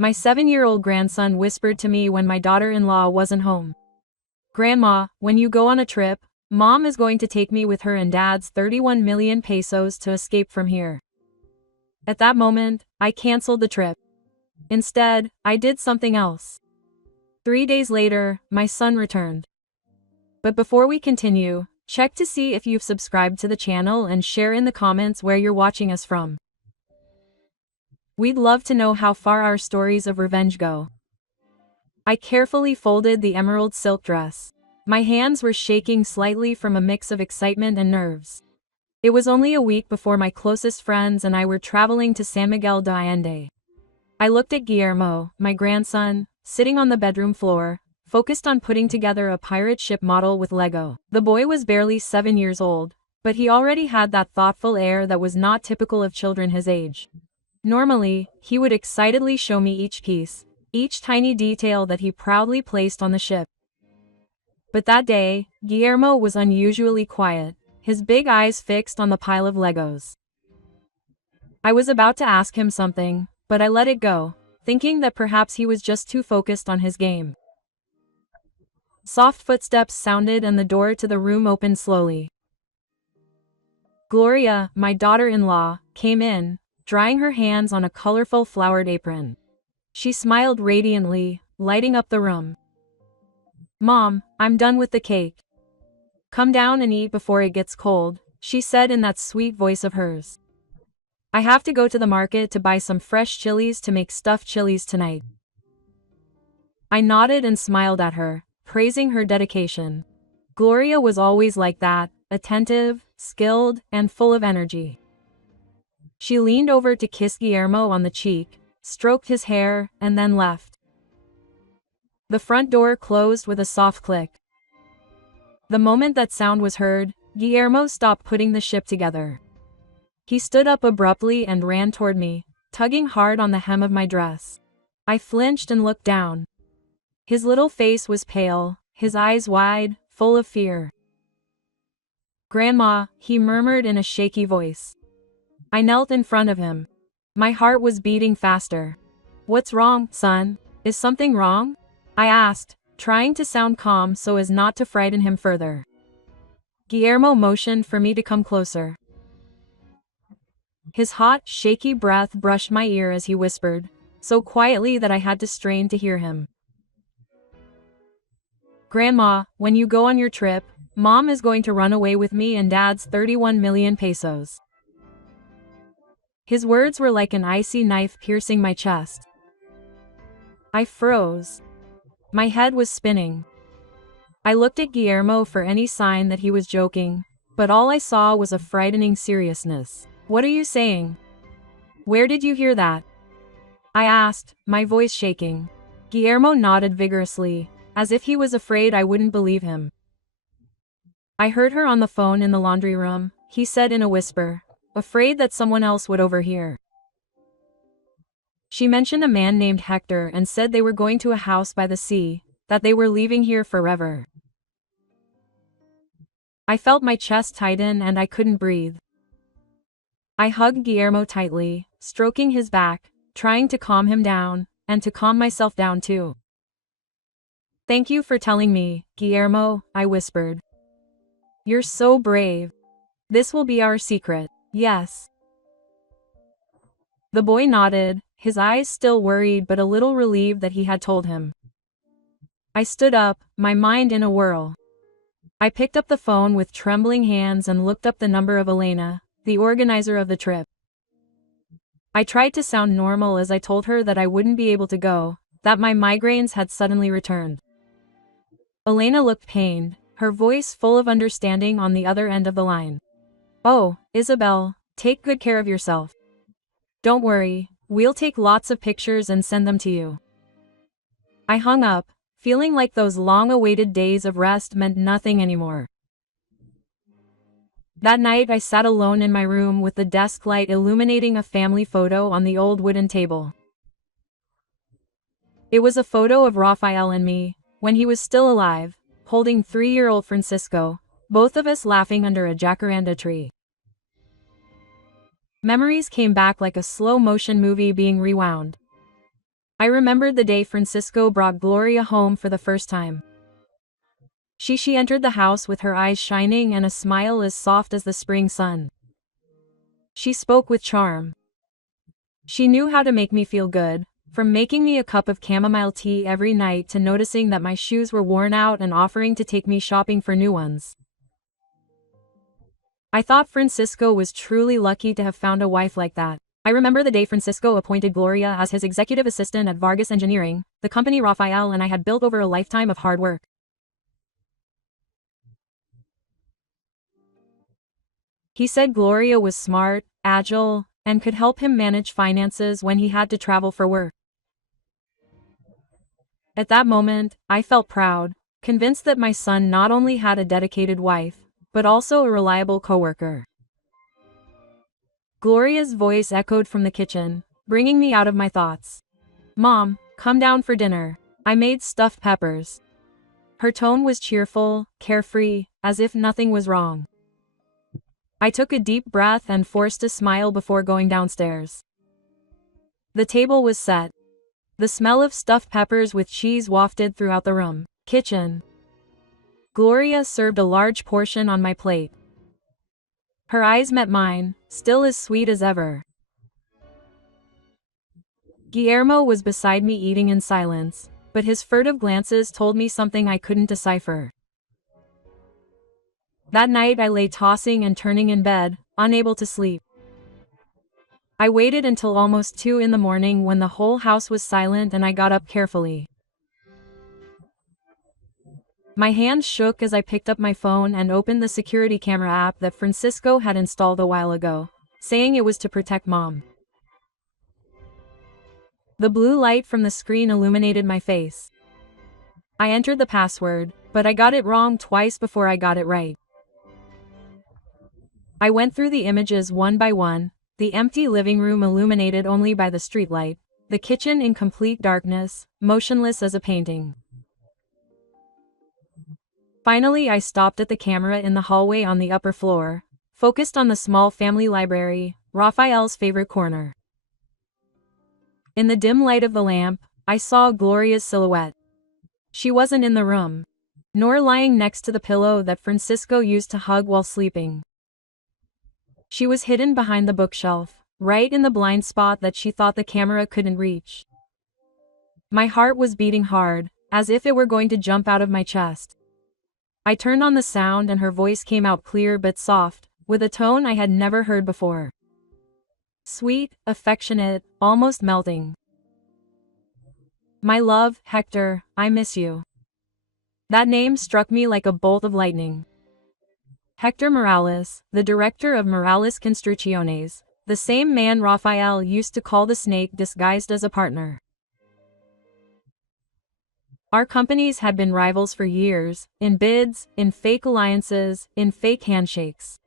my 7-year-old grandson whispered to me when my daughter-in-law wasn't home. "Grandma, when you go on a trip, Mom is going to take me with her and Dad's 31 million pesos to escape from here." At that moment, I canceled the trip. Instead, I did something else. 3 days later, my son returned. But before we continue, check to see if you've subscribed to the channel and share in the comments where you're watching us from. We'd love to know how far our stories of revenge go. I carefully folded the emerald silk dress. My hands were shaking slightly from a mix of excitement and nerves. It was only a week before my closest friends and I were traveling to San Miguel de Allende. I looked at Guillermo, my grandson, sitting on the bedroom floor, focused on putting together a pirate ship model with Lego. The boy was barely 7 years old, but he already had that thoughtful air that was not typical of children his age. Normally, he would excitedly show me each piece, each tiny detail that he proudly placed on the ship. But that day, Guillermo was unusually quiet, his big eyes fixed on the pile of Legos. I was about to ask him something, but I let it go, thinking that perhaps he was just too focused on his game. Soft footsteps sounded and the door to the room opened slowly. Gloria, my daughter-in-law, came in, drying her hands on a colorful flowered apron. She smiled radiantly, lighting up the room. "Mom, I'm done with the cake. Come down and eat before it gets cold," she said in that sweet voice of hers. "I have to go to the market to buy some fresh chilies to make stuffed chilies tonight." I nodded and smiled at her, praising her dedication. Gloria was always like that, attentive, skilled, and full of energy. She leaned over to kiss Guillermo on the cheek, stroked his hair, and then left. The front door closed with a soft click. The moment that sound was heard, Guillermo stopped putting the ship together. He stood up abruptly and ran toward me, tugging hard on the hem of my dress. I flinched and looked down. His little face was pale, his eyes wide, full of fear. "Grandma," he murmured in a shaky voice. I knelt in front of him. My heart was beating faster. "What's wrong, son? Is something wrong?" I asked, trying to sound calm so as not to frighten him further. Guillermo motioned for me to come closer. His hot, shaky breath brushed my ear as he whispered, so quietly that I had to strain to hear him. "Grandma, when you go on your trip, Mom is going to run away with me and Dad's 31 million pesos. His words were like an icy knife piercing my chest. I froze. My head was spinning. I looked at Guillermo for any sign that he was joking, but all I saw was a frightening seriousness. "What are you saying? Where did you hear that?" I asked, my voice shaking. Guillermo nodded vigorously, as if he was afraid I wouldn't believe him. "I heard her on the phone in the laundry room," he said in a whisper, afraid that someone else would overhear. "She mentioned a man named Hector and said they were going to a house by the sea, that they were leaving here forever." I felt my chest tighten and I couldn't breathe. I hugged Guillermo tightly, stroking his back, trying to calm him down, and to calm myself down too. "Thank you for telling me, Guillermo," I whispered. "You're so brave. This will be our secret, yes?" The boy nodded, his eyes still worried but a little relieved that he had told him. I stood up, my mind in a whirl. I picked up the phone with trembling hands and looked up the number of Elena, the organizer of the trip. I tried to sound normal as I told her that I wouldn't be able to go, that my migraines had suddenly returned. Elena looked pained, her voice full of understanding on the other end of the line. "Oh, Isabel, take good care of yourself. Don't worry, we'll take lots of pictures and send them to you." I hung up, feeling like those long-awaited days of rest meant nothing anymore. That night I sat alone in my room with the desk light illuminating a family photo on the old wooden table. It was a photo of Raphael and me, when he was still alive, holding 3-year-old Francisco, both of us laughing under a jacaranda tree. Memories came back like a slow-motion movie being rewound. I remembered the day Francisco brought Gloria home for the first time. She entered the house with her eyes shining and a smile as soft as the spring sun. She spoke with charm. She knew how to make me feel good, from making me a cup of chamomile tea every night to noticing that my shoes were worn out and offering to take me shopping for new ones. I thought Francisco was truly lucky to have found a wife like that. I remember the day Francisco appointed Gloria as his executive assistant at Vargas Engineering, the company Rafael and I had built over a lifetime of hard work. He said Gloria was smart, agile, and could help him manage finances when he had to travel for work. At that moment, I felt proud, convinced that my son not only had a dedicated wife, but also a reliable coworker. Gloria's voice echoed from the kitchen, bringing me out of my thoughts. "Mom, come down for dinner. I made stuffed peppers." Her tone was cheerful, carefree, as if nothing was wrong. I took a deep breath and forced a smile before going downstairs. The table was set. The smell of stuffed peppers with cheese wafted throughout the room. Kitchen. Gloria served a large portion on my plate. Her eyes met mine, still as sweet as ever. Guillermo was beside me eating in silence, but his furtive glances told me something I couldn't decipher. That night I lay tossing and turning in bed, unable to sleep. I waited until almost 2 in the morning when the whole house was silent and I got up carefully. My hands shook as I picked up my phone and opened the security camera app that Francisco had installed a while ago, saying it was to protect Mom. The blue light from the screen illuminated my face. I entered the password, but I got it wrong twice before I got it right. I went through the images one by one, the empty living room illuminated only by the streetlight, the kitchen in complete darkness, motionless as a painting. Finally, I stopped at the camera in the hallway on the upper floor, focused on the small family library, Raphael's favorite corner. In the dim light of the lamp, I saw Gloria's silhouette. She wasn't in the room, nor lying next to the pillow that Francisco used to hug while sleeping. She was hidden behind the bookshelf, right in the blind spot that she thought the camera couldn't reach. My heart was beating hard, as if it were going to jump out of my chest. I turned on the sound and her voice came out clear but soft, with a tone I had never heard before. Sweet, affectionate, almost melting. "My love, Hector, I miss you." That name struck me like a bolt of lightning. Hector Morales, the director of Morales Construcciones, the same man Rafael used to call the snake disguised as a partner. Our companies had been rivals for years, in bids, in fake alliances, in fake handshakes.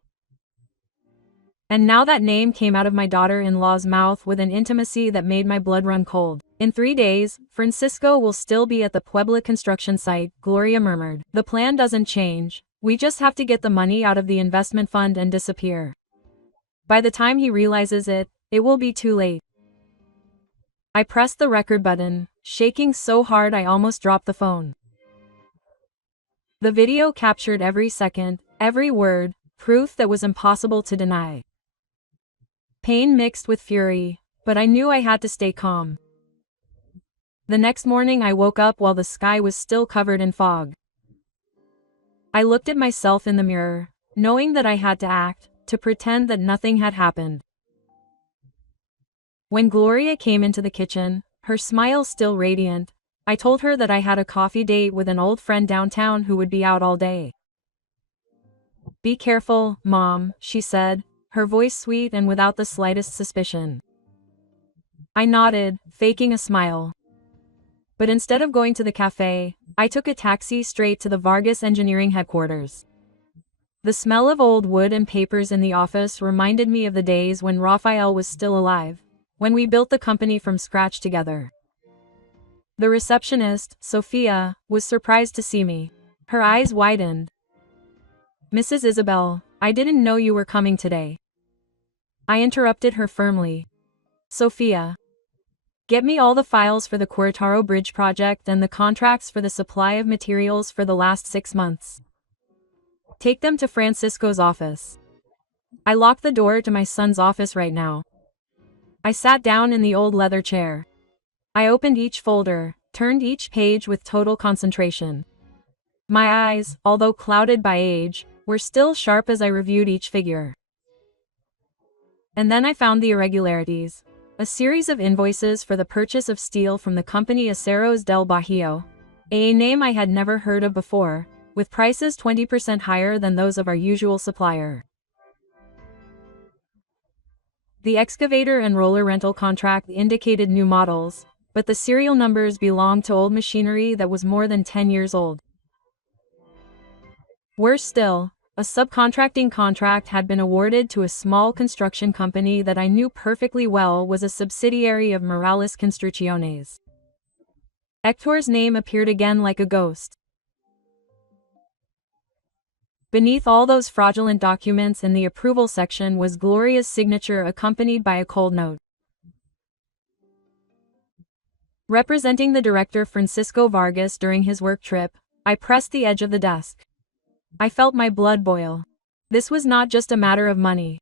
And now that name came out of my daughter-in-law's mouth with an intimacy that made my blood run cold. "In 3 days, Francisco will still be at the Puebla construction site," Gloria murmured. "The plan doesn't change, we just have to get the money out of the investment fund and disappear. By the time he realizes it, it will be too late." I pressed the record button, shaking so hard I almost dropped the phone. The video captured every second, every word, proof that was impossible to deny. Pain mixed with fury, but I knew I had to stay calm. The next morning I woke up while the sky was still covered in fog. I looked at myself in the mirror, knowing that I had to act, to pretend that nothing had happened. When Gloria came into the kitchen, her smile still radiant, I told her that I had a coffee date with an old friend downtown who would be out all day. "Be careful, Mom," she said, her voice sweet and without the slightest suspicion. I nodded, faking a smile. But instead of going to the cafe, I took a taxi straight to the Vargas Engineering headquarters. The smell of old wood and papers in the office reminded me of the days when Rafael was still alive, when we built the company from scratch together. The receptionist, Sophia, was surprised to see me. Her eyes widened. "Mrs. Isabel, I didn't know you were coming today." I interrupted her firmly. "Sophia. Get me all the files for the Querétaro Bridge project and the contracts for the supply of materials for the last 6 months. Take them to Francisco's office. I locked the door to my son's office right now. I sat down in the old leather chair. I opened each folder, turned each page with total concentration. My eyes, although clouded by age, were still sharp as I reviewed each figure. And then I found the irregularities. A series of invoices for the purchase of steel from the company Aceros del Bajío, a name I had never heard of before, with prices 20% higher than those of our usual supplier. The excavator and roller rental contract indicated new models, but the serial numbers belonged to old machinery that was more than 10 years old. Worse still, a subcontracting contract had been awarded to a small construction company that I knew perfectly well was a subsidiary of Morales Construcciones. Hector's name appeared again like a ghost. Beneath all those fraudulent documents in the approval section was Gloria's signature accompanied by a cold note. Representing the director Francisco Vargas during his work trip, I pressed the edge of the desk. I felt my blood boil. This was not just a matter of money.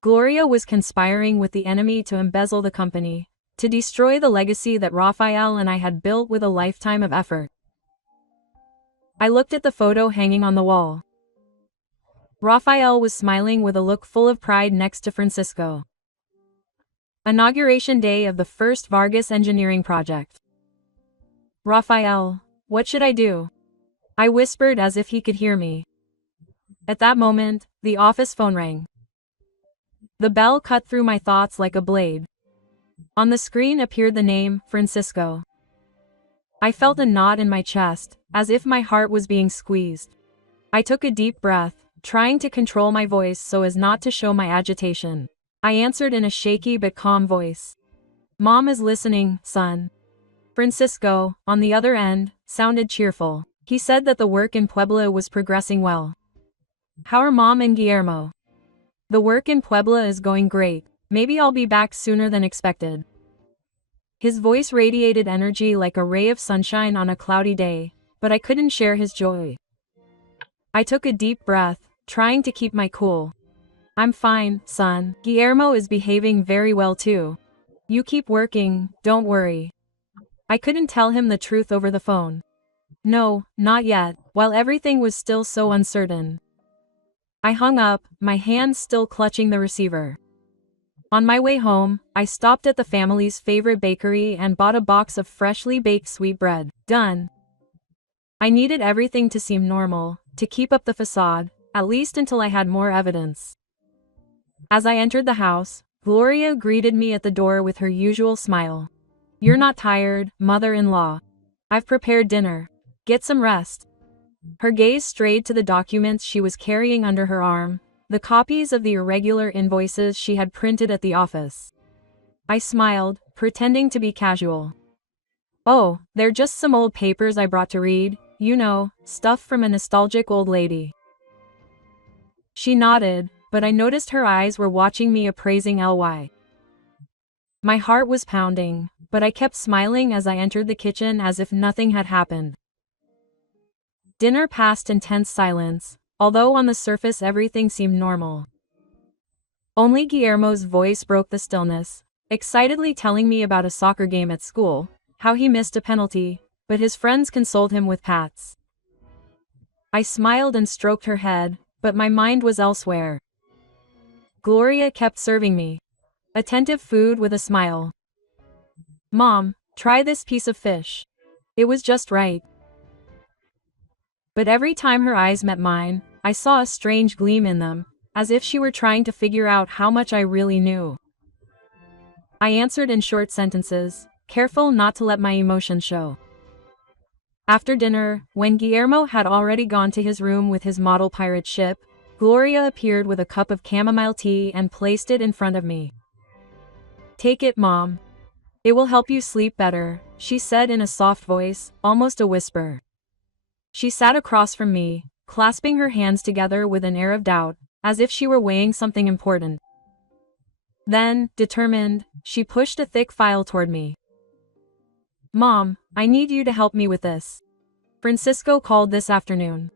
Gloria was conspiring with the enemy to embezzle the company, to destroy the legacy that Rafael and I had built with a lifetime of effort. I looked at the photo hanging on the wall. Rafael was smiling with a look full of pride next to Francisco. Inauguration day of the first Vargas engineering project. Rafael, what should I do? I whispered as if he could hear me. At that moment, the office phone rang. The bell cut through my thoughts like a blade. On the screen appeared the name, Francisco. I felt a knot in my chest, as if my heart was being squeezed. I took a deep breath, trying to control my voice so as not to show my agitation. I answered in a shaky but calm voice. Mom is listening, son. Francisco, on the other end, sounded cheerful. He said that the work in Puebla was progressing well. How are Mom and Guillermo? The work in Puebla is going great. Maybe I'll be back sooner than expected. His voice radiated energy like a ray of sunshine on a cloudy day, but I couldn't share his joy. I took a deep breath, trying to keep my cool. I'm fine, son. Guillermo is behaving very well too. You keep working, don't worry. I couldn't tell him the truth over the phone. No, not yet, while everything was still so uncertain. I hung up, my hands still clutching the receiver. On my way home, I stopped at the family's favorite bakery and bought a box of freshly baked sweetbread. Done. I needed everything to seem normal, to keep up the facade, at least until I had more evidence. As I entered the house, Gloria greeted me at the door with her usual smile. You're not tired, mother-in-law. I've prepared dinner. Get some rest. Her gaze strayed to the documents she was carrying under her arm, the copies of the irregular invoices she had printed at the office. I smiled, pretending to be casual. Oh, they're just some old papers I brought to read, you know, stuff from a nostalgic old lady. She nodded, but I noticed her eyes were watching me appraising LY. My heart was pounding, but I kept smiling as I entered the kitchen as if nothing had happened. Dinner passed in tense silence, although on the surface everything seemed normal. Only Guillermo's voice broke the stillness, excitedly telling me about a soccer game at school, how he missed a penalty, but his friends consoled him with pats. I smiled and stroked her head, but my mind was elsewhere. Gloria kept serving me attentive food with a smile. Mom, try this piece of fish. It was just right. But every time her eyes met mine, I saw a strange gleam in them, as if she were trying to figure out how much I really knew. I answered in short sentences, careful not to let my emotions show. After dinner, when Guillermo had already gone to his room with his model pirate ship, Gloria appeared with a cup of chamomile tea and placed it in front of me. Take it, Mom. It will help you sleep better, she said in a soft voice, almost a whisper. She sat across from me, clasping her hands together with an air of doubt, as if she were weighing something important. Then, determined, she pushed a thick file toward me. "Mom, I need you to help me with this. Francisco called this afternoon.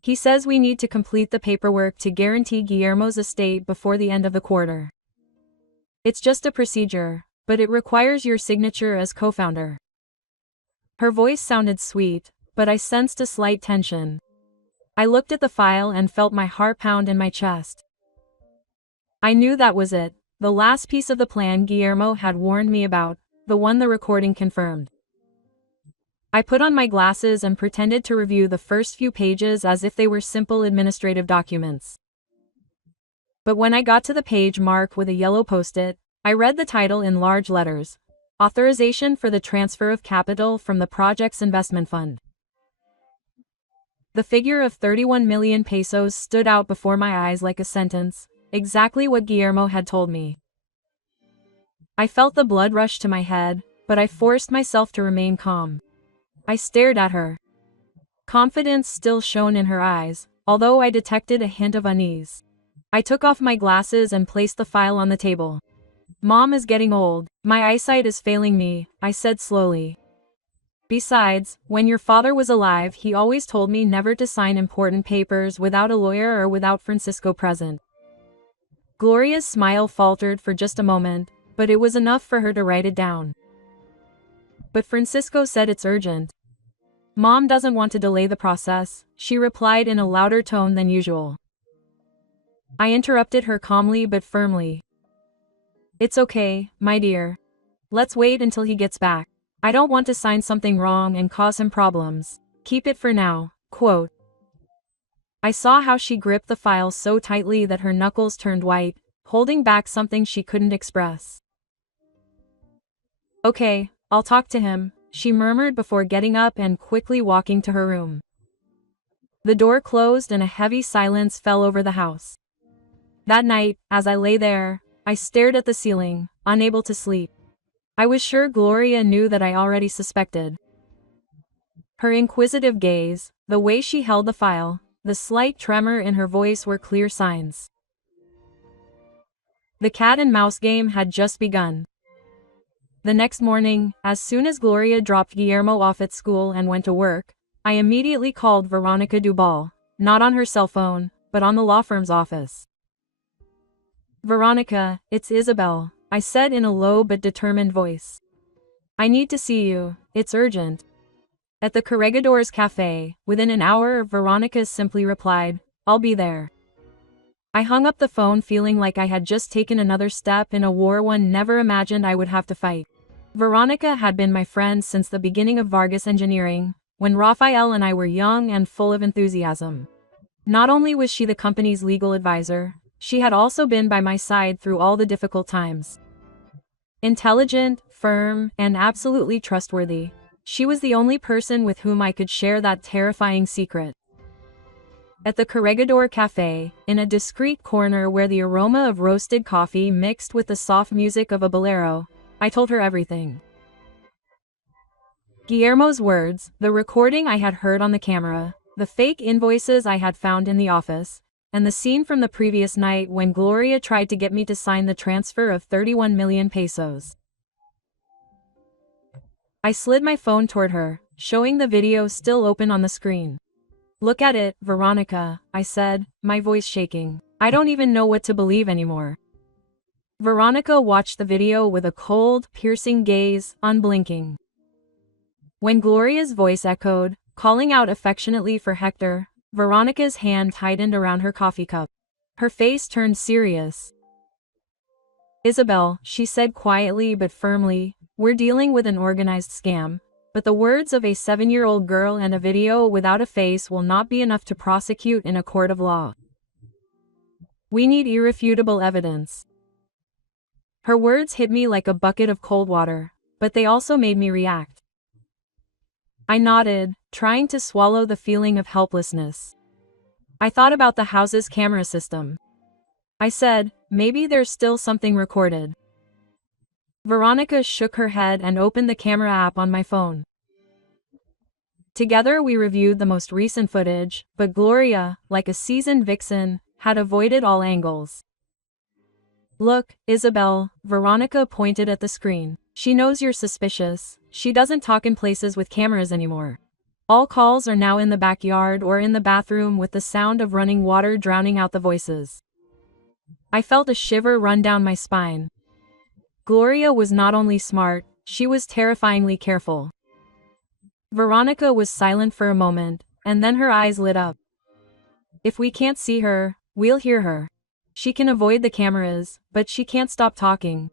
He says we need to complete the paperwork to guarantee Guillermo's estate before the end of the quarter. It's just a procedure, but it requires your signature as co-founder." Her voice sounded sweet, but I sensed a slight tension. I looked at the file and felt my heart pound in my chest. I knew that was it, the last piece of the plan Guillermo had warned me about, the one the recording confirmed. I put on my glasses and pretended to review the first few pages as if they were simple administrative documents. But when I got to the page marked with a yellow post-it, I read the title in large letters: Authorization for the Transfer of Capital from the Project's Investment Fund. The figure of 31 million pesos stood out before my eyes like a sentence, exactly what Guillermo had told me. I felt the blood rush to my head, but I forced myself to remain calm. I stared at her. Confidence still shone in her eyes, although I detected a hint of unease. I took off my glasses and placed the file on the table. "Mom is getting old, my eyesight is failing me," I said slowly. "Besides, when your father was alive he always told me never to sign important papers without a lawyer or without Francisco present." Gloria's smile faltered for just a moment, but it was enough for her to write it down. "But Francisco said it's urgent. Mom doesn't want to delay the process," she replied in a louder tone than usual. I interrupted her calmly but firmly. "It's okay, my dear. Let's wait until he gets back. I don't want to sign something wrong and cause him problems. Keep it for now." Quote. I saw how she gripped the file so tightly that her knuckles turned white, holding back something she couldn't express. "Okay, I'll talk to him," she murmured before getting up and quickly walking to her room. The door closed and a heavy silence fell over the house. That night, as I lay there, I stared at the ceiling, unable to sleep. I was sure Gloria knew that I already suspected. Her inquisitive gaze, the way she held the file, the slight tremor in her voice were clear signs. The cat and mouse game had just begun. The next morning, as soon as Gloria dropped Guillermo off at school and went to work, I immediately called Veronica Dubal, not on her cell phone, but on the law firm's office. "Veronica, it's Isabel," I said in a low but determined voice. "I need to see you, it's urgent." "At the Corregidor's Cafe." Within an hour, Veronica simply replied, "I'll be there." I hung up the phone feeling like I had just taken another step in a war one never imagined I would have to fight. Veronica had been my friend since the beginning of Vargas Engineering, when Rafael and I were young and full of enthusiasm. Not only was she the company's legal advisor, she had also been by my side through all the difficult times. Intelligent, firm, and absolutely trustworthy, she was the only person with whom I could share that terrifying secret. At the Corregidor Cafe, in a discreet corner where the aroma of roasted coffee mixed with the soft music of a bolero, I told her everything. Guillermo's words, the recording I had heard on the camera, the fake invoices I had found in the office, and the scene from the previous night when Gloria tried to get me to sign the transfer of 31 million pesos. I slid my phone toward her, showing the video still open on the screen. "Look at it, Veronica," I said, my voice shaking. "I don't even know what to believe anymore." Veronica watched the video with a cold, piercing gaze, unblinking. When Gloria's voice echoed, calling out affectionately for Hector, Veronica's hand tightened around her coffee cup. Her face turned serious. "Isabel," she said quietly but firmly, "we're dealing with an organized scam, but the words of a 7-year-old girl and a video without a face will not be enough to prosecute in a court of law. We need irrefutable evidence." Her words hit me like a bucket of cold water, but they also made me react. I nodded, trying to swallow the feeling of helplessness. I thought about the house's camera system. I said, "Maybe there's still something recorded." Veronica shook her head and opened the camera app on my phone. Together we reviewed the most recent footage, but Gloria, like a seasoned vixen, had avoided all angles. Look, Isabel, Veronica pointed at the screen. She knows you're suspicious. She doesn't talk in places with cameras anymore. All calls are now in the backyard or in the bathroom with the sound of running water drowning out the voices. I felt a shiver run down my spine. Gloria was not only smart, she was terrifyingly careful. Veronica was silent for a moment, and then her eyes lit up. If we can't see her, we'll hear her. She can avoid the cameras, but she can't stop talking.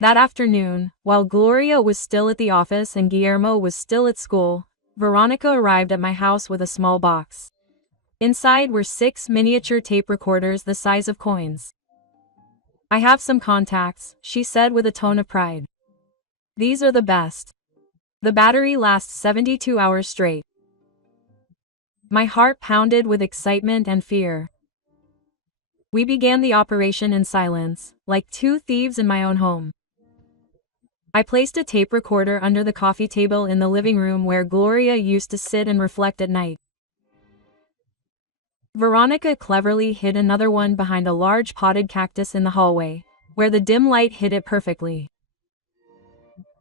That afternoon, while Gloria was still at the office and Guillermo was still at school, Veronica arrived at my house with a small box. Inside were 6 miniature tape recorders the size of coins. I have some contacts, she said with a tone of pride. These are the best. The battery lasts 72 hours straight. My heart pounded with excitement and fear. We began the operation in silence, like 2 thieves in my own home. I placed a tape recorder under the coffee table in the living room where Gloria used to sit and reflect at night. Veronica cleverly hid another one behind a large potted cactus in the hallway, where the dim light hit it perfectly.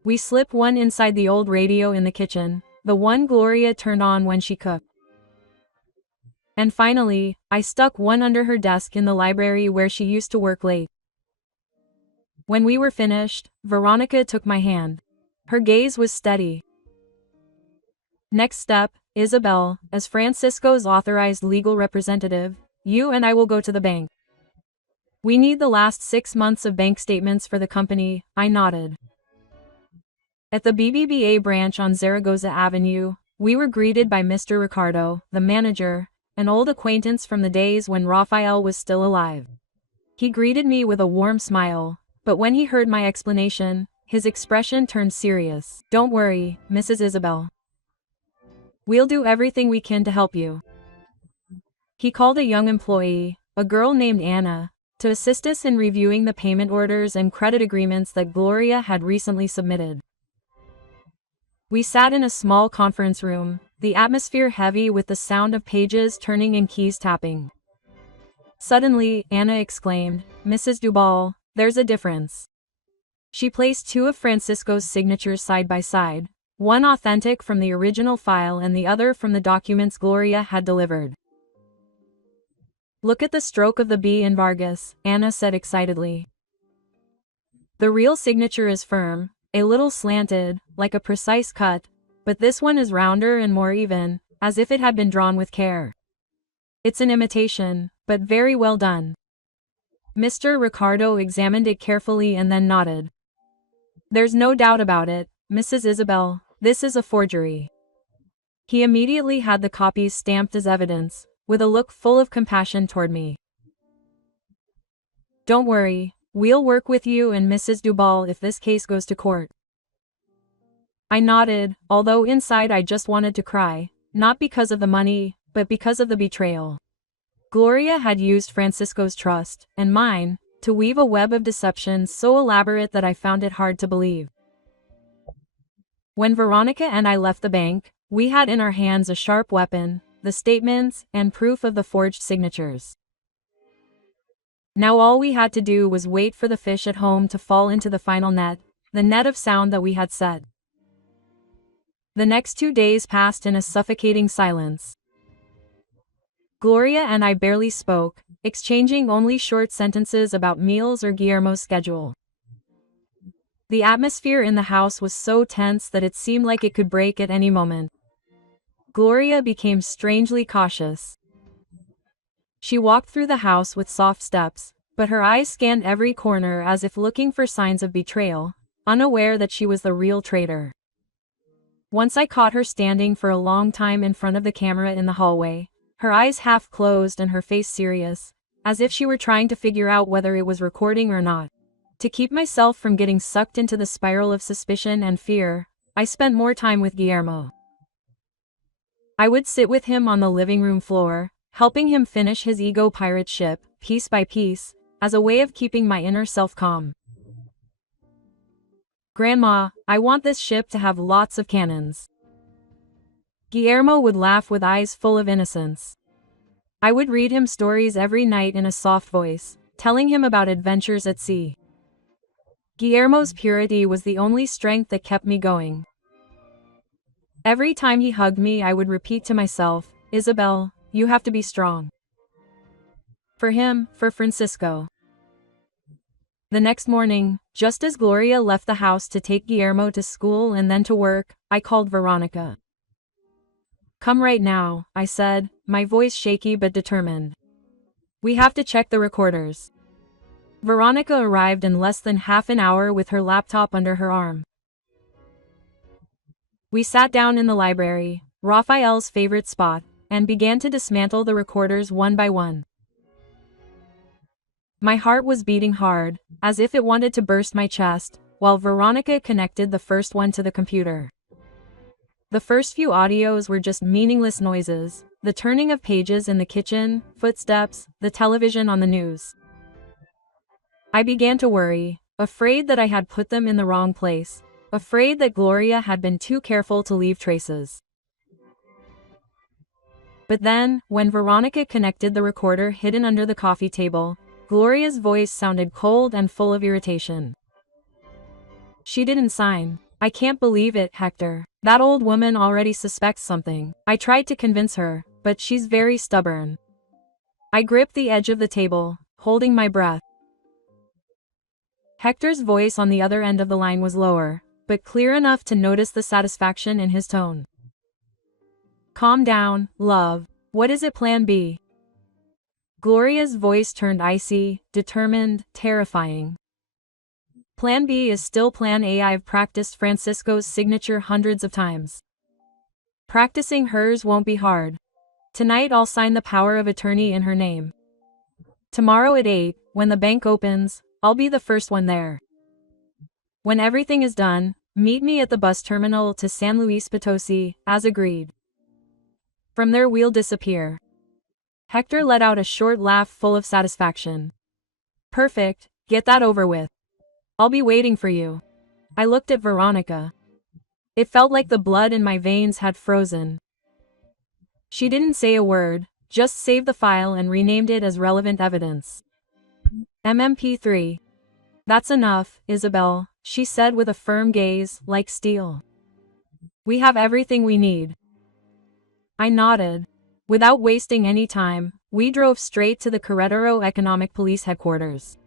We slipped one inside the old radio in the kitchen, the one Gloria turned on when she cooked. And finally, I stuck one under her desk in the library where she used to work late. When we were finished, Veronica took my hand. Her gaze was steady. Next step, Isabel, as Francisco's authorized legal representative, you and I will go to the bank. We need the last 6 months of bank statements for the company, I nodded. At the BBVA branch on Zaragoza Avenue, we were greeted by Mr. Ricardo, the manager, an old acquaintance from the days when Rafael was still alive. He greeted me with a warm smile, but when he heard my explanation, his expression turned serious. Don't worry, Mrs. Isabel. We'll do everything we can to help you. He called a young employee, a girl named Anna, to assist us in reviewing the payment orders and credit agreements that Gloria had recently submitted. We sat in a small conference room, the atmosphere heavy with the sound of pages turning and keys tapping. Suddenly, Anna exclaimed, Mrs. Dubal, there's a difference. She placed 2 of Francisco's signatures side by side, one authentic from the original file and the other from the documents Gloria had delivered. Look at the stroke of the B in Vargas, Anna said excitedly. The real signature is firm, a little slanted, like a precise cut, but this one is rounder and more even, as if it had been drawn with care. It's an imitation, but very well done. Mr. Ricardo examined it carefully and then nodded. There's no doubt about it, Mrs. Isabel, this is a forgery. He immediately had the copies stamped as evidence, with a look full of compassion toward me. Don't worry, we'll work with you and Mrs. Dubal if this case goes to court. I nodded, although inside I just wanted to cry, not because of the money, but because of the betrayal. Gloria had used Francisco's trust, and mine, to weave a web of deception so elaborate that I found it hard to believe. When Veronica and I left the bank, we had in our hands a sharp weapon, the statements and proof of the forged signatures. Now all we had to do was wait for the fish at home to fall into the final net, the net of sound that we had set. The next 2 days passed in a suffocating silence. Gloria and I barely spoke, exchanging only short sentences about meals or Guillermo's schedule. The atmosphere in the house was so tense that it seemed like it could break at any moment. Gloria became strangely cautious. She walked through the house with soft steps, but her eyes scanned every corner as if looking for signs of betrayal, unaware that she was the real traitor. Once I caught her standing for a long time in front of the camera in the hallway, her eyes half closed and her face serious, as if she were trying to figure out whether it was recording or not. To keep myself from getting sucked into the spiral of suspicion and fear, I spent more time with Guillermo. I would sit with him on the living room floor, helping him finish his ego pirate ship, piece by piece, as a way of keeping my inner self calm. Grandma, I want this ship to have lots of cannons. Guillermo would laugh with eyes full of innocence. I would read him stories every night in a soft voice, telling him about adventures at sea. Guillermo's purity was the only strength that kept me going. Every time he hugged me, I would repeat to myself, "Isabel, you have to be strong." For him, for Francisco. The next morning, just as Gloria left the house to take Guillermo to school and then to work, I called Veronica. "Come right now," I said, my voice shaky but determined. "We have to check the recorders." Veronica arrived in less than half an hour with her laptop under her arm. We sat down in the library, Raphael's favorite spot, and began to dismantle the recorders one by one. My heart was beating hard, as if it wanted to burst my chest, while Veronica connected the first one to the computer. The first few audios were just meaningless noises, the turning of pages in the kitchen, footsteps, the television on the news. I began to worry, afraid that I had put them in the wrong place, afraid that Gloria had been too careful to leave traces. But then, when Veronica connected the recorder hidden under the coffee table, Gloria's voice sounded cold and full of irritation. "She didn't sign. I can't believe it, Hector. That old woman already suspects something." I tried to convince her, but she's very stubborn. I gripped the edge of the table, holding my breath. Hector's voice on the other end of the line was lower, but clear enough to notice the satisfaction in his tone. "Calm down, love. What is it, plan B?" Gloria's voice turned icy, determined, terrifying. "Plan B is still Plan A. I've practiced Francisco's signature hundreds of times. Practicing hers won't be hard. Tonight I'll sign the power of attorney in her name. Tomorrow at 8, when the bank opens, I'll be the first one there. When everything is done, meet me at the bus terminal to San Luis Potosi, as agreed. From there we'll disappear." Hector let out a short laugh full of satisfaction. "Perfect, get that over with. I'll be waiting for you." I looked at Veronica. It felt like the blood in my veins had frozen. She didn't say a word, just saved the file and renamed it as relevant evidence. MMP3. "That's enough, Isabel," she said with a firm gaze, like steel. "We have everything we need." I nodded. Without wasting any time, we drove straight to the Querétaro Economic Police Headquarters.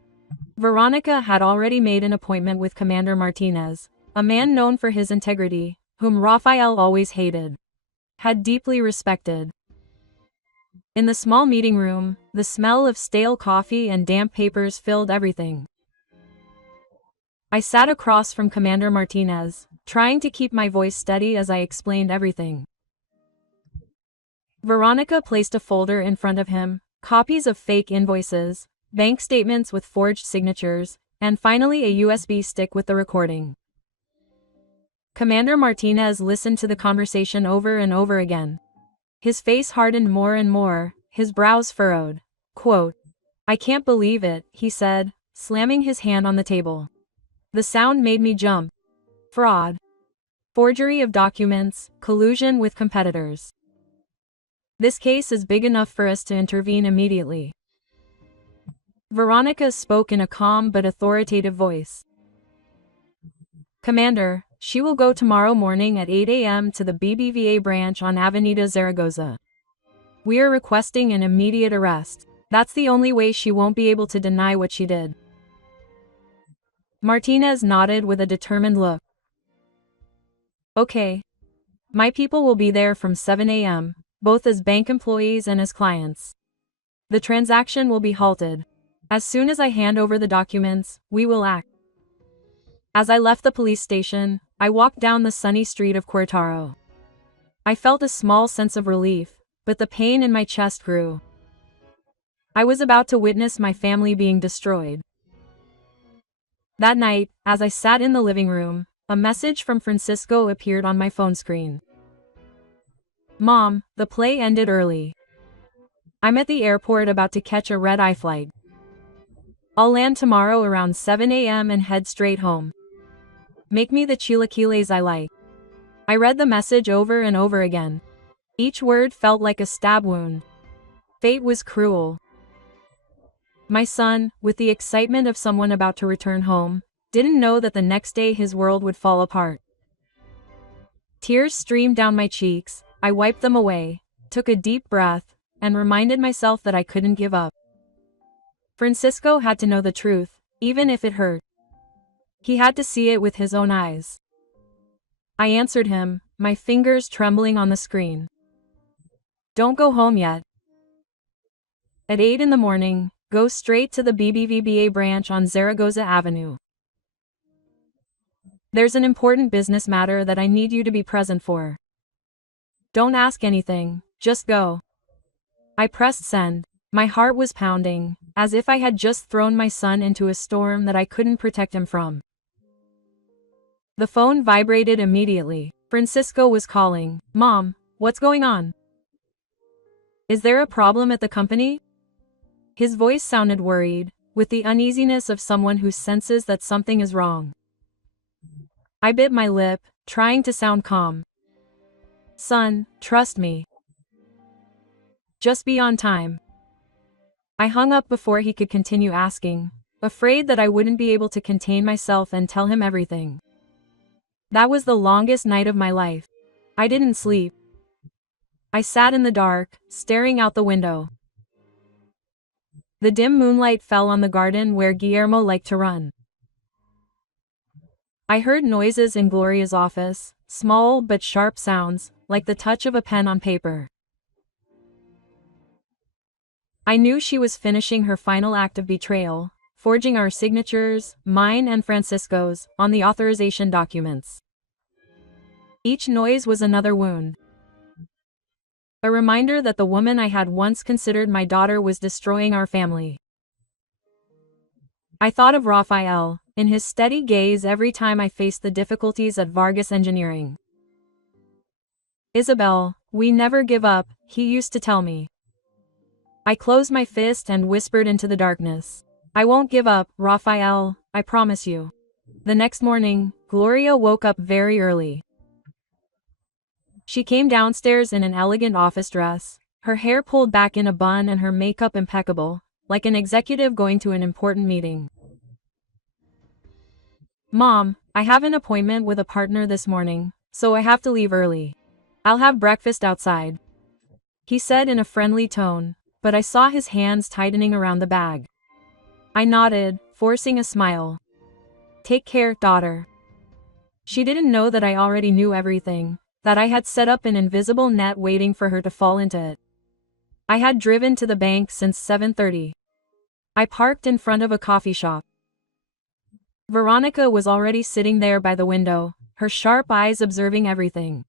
Veronica had already made an appointment with Commander Martinez, a man known for his integrity, whom Raphael always hated, had deeply respected. In the small meeting room, the smell of stale coffee and damp papers filled everything. I sat across from Commander Martinez, trying to keep my voice steady as I explained everything. Veronica placed a folder in front of him, copies of fake invoices, bank statements with forged signatures, and finally a USB stick with the recording. Commander Martinez listened to the conversation over and over again. His face hardened more and more, his brows furrowed. Quote, "I can't believe it," he said, slamming his hand on the table. The sound made me jump. "Fraud. Forgery of documents, collusion with competitors. This case is big enough for us to intervene immediately." Veronica spoke in a calm but authoritative voice. "Commander, she will go tomorrow morning at 8 a.m. to the BBVA branch on Avenida Zaragoza. We are requesting an immediate arrest. That's the only way she won't be able to deny what she did." Martinez nodded with a determined look. "Okay. My people will be there from 7 a.m., both as bank employees and as clients. The transaction will be halted. As soon as I hand over the documents, we will act." As I left the police station, I walked down the sunny street of Querétaro. I felt a small sense of relief, but the pain in my chest grew. I was about to witness my family being destroyed. That night, as I sat in the living room, a message from Francisco appeared on my phone screen. "Mom, the play ended early. I'm at the airport about to catch a red-eye flight. I'll land tomorrow around 7 a.m. and head straight home. Make me the chilaquiles I like." I read the message over and over again. Each word felt like a stab wound. Fate was cruel. My son, with the excitement of someone about to return home, didn't know that the next day his world would fall apart. Tears streamed down my cheeks. I wiped them away, took a deep breath, and reminded myself that I couldn't give up. Francisco had to know the truth, even if it hurt. He had to see it with his own eyes. I answered him, my fingers trembling on the screen. Don't go home yet. At 8 in the morning, go straight to the BBVA branch on Zaragoza Avenue. There's an important business matter that I need you to be present for. Don't ask anything, just go. I pressed send. My heart was pounding, as if I had just thrown my son into a storm that I couldn't protect him from. The phone vibrated immediately. Francisco was calling. Mom, what's going on? Is there a problem at the company? His voice sounded worried, with the uneasiness of someone who senses that something is wrong. I bit my lip, trying to sound calm. Son, trust me. Just be on time. I hung up before he could continue asking, afraid that I wouldn't be able to contain myself and tell him everything. That was the longest night of my life. I didn't sleep. I sat in the dark, staring out the window. The dim moonlight fell on the garden where Guillermo liked to run. I heard noises in Gloria's office, small but sharp sounds, like the touch of a pen on paper. I knew she was finishing her final act of betrayal, forging our signatures, mine and Francisco's, on the authorization documents. Each noise was another wound. A reminder that the woman I had once considered my daughter was destroying our family. I thought of Rafael, in his steady gaze every time I faced the difficulties at Vargas Engineering. Isabel, we never give up, he used to tell me. I closed my fist and whispered into the darkness. I won't give up, Rafael, I promise you. The next morning, Gloria woke up very early. She came downstairs in an elegant office dress, her hair pulled back in a bun and her makeup impeccable, like an executive going to an important meeting. Mom, I have an appointment with a partner this morning, so I have to leave early. I'll have breakfast outside, he said in a friendly tone, but I saw his hands tightening around the bag. I nodded, forcing a smile. Take care, daughter. She didn't know that I already knew everything, that I had set up an invisible net waiting for her to fall into it. I had driven to the bank since 7:30. I parked in front of a coffee shop. Veronica was already sitting there by the window, her sharp eyes observing everything.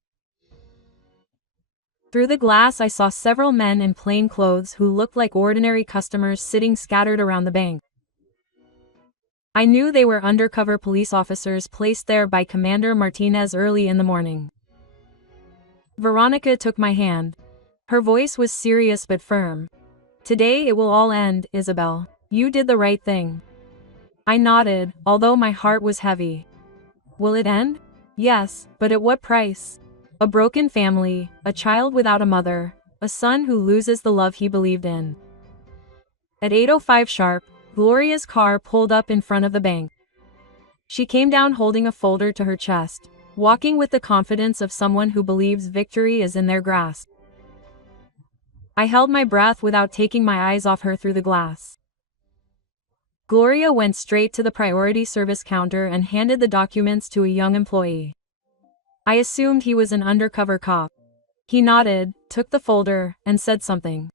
Through the glass I saw several men in plain clothes who looked like ordinary customers sitting scattered around the bank. I knew they were undercover police officers placed there by Commander Martinez early in the morning. Veronica took my hand. Her voice was serious but firm. Today it will all end, Isabel. You did the right thing. I nodded, although my heart was heavy. Will it end? Yes, but at what price? A broken family, a child without a mother, a son who loses the love he believed in. At 8:05 sharp, Gloria's car pulled up in front of the bank. She came down holding a folder to her chest, walking with the confidence of someone who believes victory is in their grasp. I held my breath without taking my eyes off her through the glass. Gloria went straight to the priority service counter and handed the documents to a young employee. I assumed he was an undercover cop. He nodded, took the folder, and said something.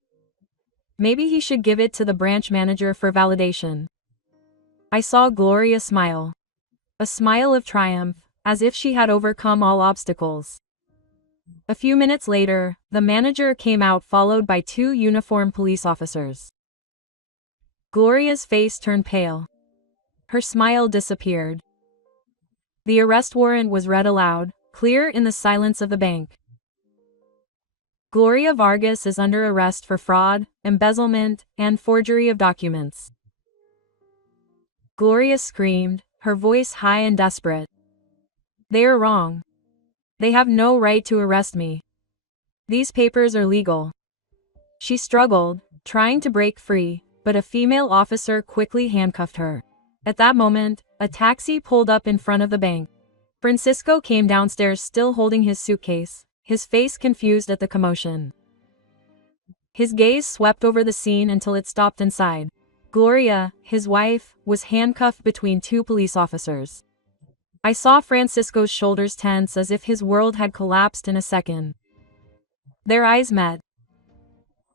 Maybe he should give it to the branch manager for validation. I saw Gloria smile. A smile of triumph, as if she had overcome all obstacles. A few minutes later, the manager came out followed by 2 uniformed police officers. Gloria's face turned pale. Her smile disappeared. The arrest warrant was read aloud, clear in the silence of the bank. Gloria Vargas is under arrest for fraud, embezzlement, and forgery of documents. Gloria screamed, her voice high and desperate. They are wrong. They have no right to arrest me. These papers are legal. She struggled, trying to break free, but a female officer quickly handcuffed her. At that moment, a taxi pulled up in front of the bank. Francisco came downstairs still holding his suitcase, his face confused at the commotion. His gaze swept over the scene until it stopped inside. Gloria, his wife, was handcuffed between two police officers. I saw Francisco's shoulders tense as if his world had collapsed in a second. Their eyes met.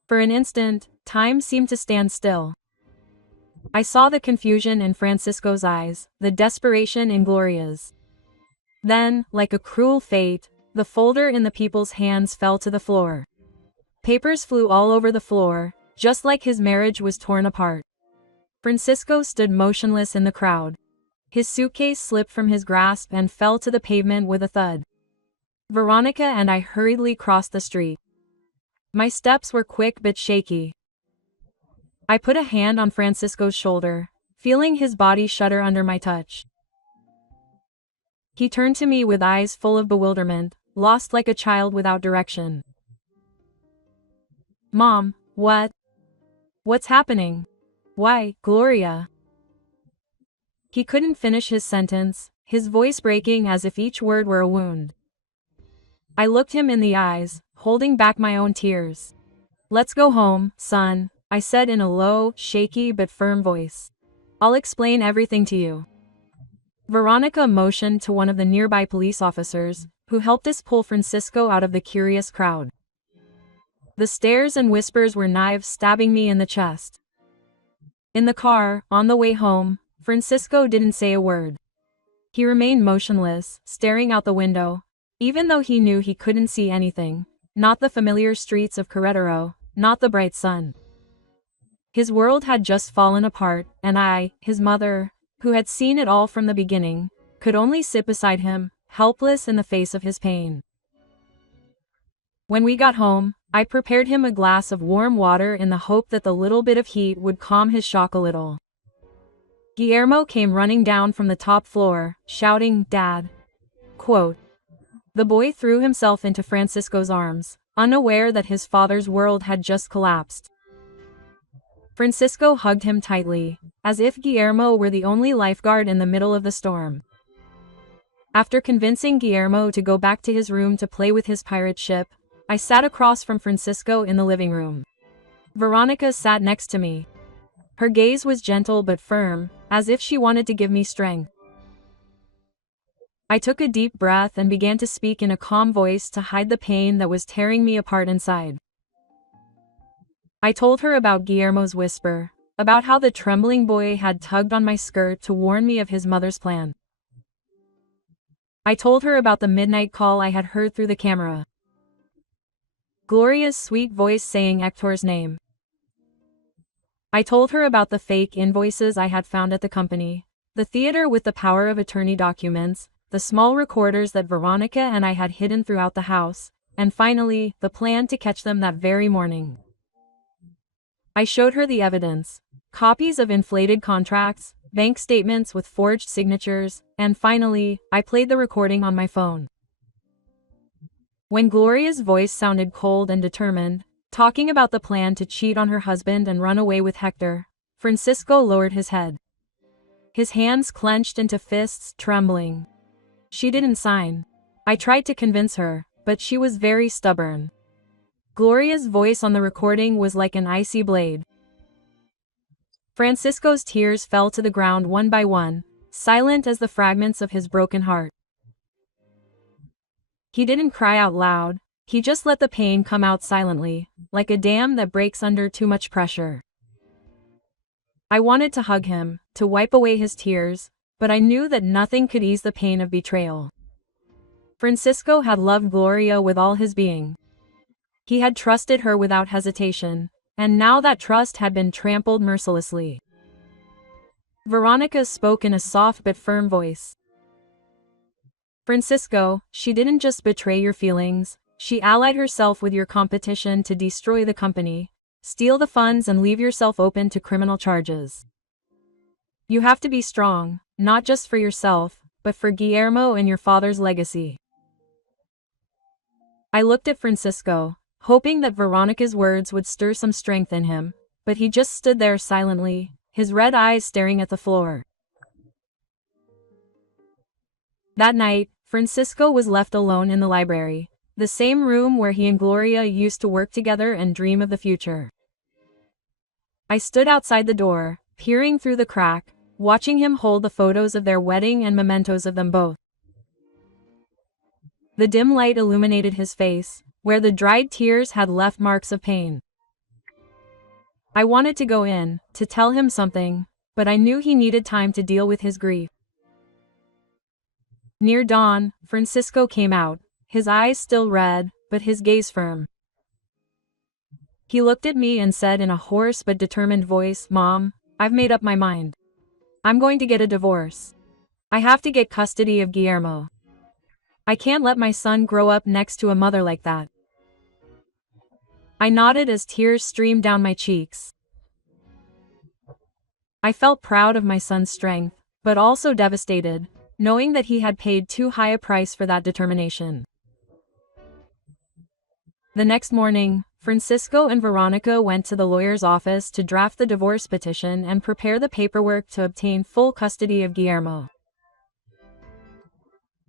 For an instant, time seemed to stand still. I saw the confusion in Francisco's eyes, the desperation in Gloria's. Then, like a cruel fate, the folder in the people's hands fell to the floor. Papers flew all over the floor, just like his marriage was torn apart. Francisco stood motionless in the crowd. His suitcase slipped from his grasp and fell to the pavement with a thud. Veronica and I hurriedly crossed the street. My steps were quick but shaky. I put a hand on Francisco's shoulder, feeling his body shudder under my touch. He turned to me with eyes full of bewilderment, lost like a child without direction. "Mom, what's happening? Why, Gloria?" He couldn't finish his sentence, his voice breaking as if each word were a wound. I looked him in the eyes, holding back my own tears. "Let's go home, son," I said in a low, shaky but firm voice. "I'll explain everything to you." Veronica motioned to one of the nearby police officers, who helped us pull Francisco out of the curious crowd. The stares and whispers were knives stabbing me in the chest. In the car, on the way home, Francisco didn't say a word. He remained motionless, staring out the window, even though he knew he couldn't see anything, not the familiar streets of Querétaro, not the bright sun. His world had just fallen apart, and I, his mother, who had seen it all from the beginning, could only sit beside him, helpless in the face of his pain. When we got home, I prepared him a glass of warm water in the hope that the little bit of heat would calm his shock a little. Guillermo came running down from the top floor, shouting, "Dad!" Quote. The boy threw himself into Francisco's arms, unaware that his father's world had just collapsed. Francisco hugged him tightly, as if Guillermo were the only lifeguard in the middle of the storm. After convincing Guillermo to go back to his room to play with his pirate ship, I sat across from Francisco in the living room. Veronica sat next to me. Her gaze was gentle but firm, as if she wanted to give me strength. I took a deep breath and began to speak in a calm voice to hide the pain that was tearing me apart inside. I told her about Guillermo's whisper, about how the trembling boy had tugged on my skirt to warn me of his mother's plan. I told her about the midnight call I had heard through the camera. Gloria's sweet voice saying Hector's name. I told her about the fake invoices I had found at the company, the theater with the power of attorney documents, the small recorders that Veronica and I had hidden throughout the house, and finally, the plan to catch them that very morning. I showed her the evidence, copies of inflated contracts, bank statements with forged signatures, and finally, I played the recording on my phone. When Gloria's voice sounded cold and determined, talking about the plan to cheat on her husband and run away with Hector, Francisco lowered his head. His hands clenched into fists, trembling. She didn't sign. I tried to convince her, but she was very stubborn. Gloria's voice on the recording was like an icy blade. Francisco's tears fell to the ground one by one, silent as the fragments of his broken heart. He didn't cry out loud, he just let the pain come out silently, like a dam that breaks under too much pressure. I wanted to hug him, to wipe away his tears, but I knew that nothing could ease the pain of betrayal. Francisco had loved Gloria with all his being. He had trusted her without hesitation, and now that trust had been trampled mercilessly. Veronica spoke in a soft but firm voice. "Francisco, she didn't just betray your feelings, she allied herself with your competition to destroy the company, steal the funds and leave yourself open to criminal charges. You have to be strong, not just for yourself, but for Guillermo and your father's legacy." I looked at Francisco, hoping that Veronica's words would stir some strength in him, but he just stood there silently, his red eyes staring at the floor. That night, Francisco was left alone in the library, the same room where he and Gloria used to work together and dream of the future. I stood outside the door, peering through the crack, watching him hold the photos of their wedding and mementos of them both. The dim light illuminated his face, where the dried tears had left marks of pain. I wanted to go in, to tell him something, but I knew he needed time to deal with his grief. Near dawn, Francisco came out, his eyes still red, but his gaze firm. He looked at me and said in a hoarse but determined voice, "Mom, I've made up my mind. I'm going to get a divorce. I have to get custody of Guillermo. I can't let my son grow up next to a mother like that." I nodded as tears streamed down my cheeks. I felt proud of my son's strength, but also devastated, knowing that he had paid too high a price for that determination. The next morning, Francisco and Veronica went to the lawyer's office to draft the divorce petition and prepare the paperwork to obtain full custody of Guillermo.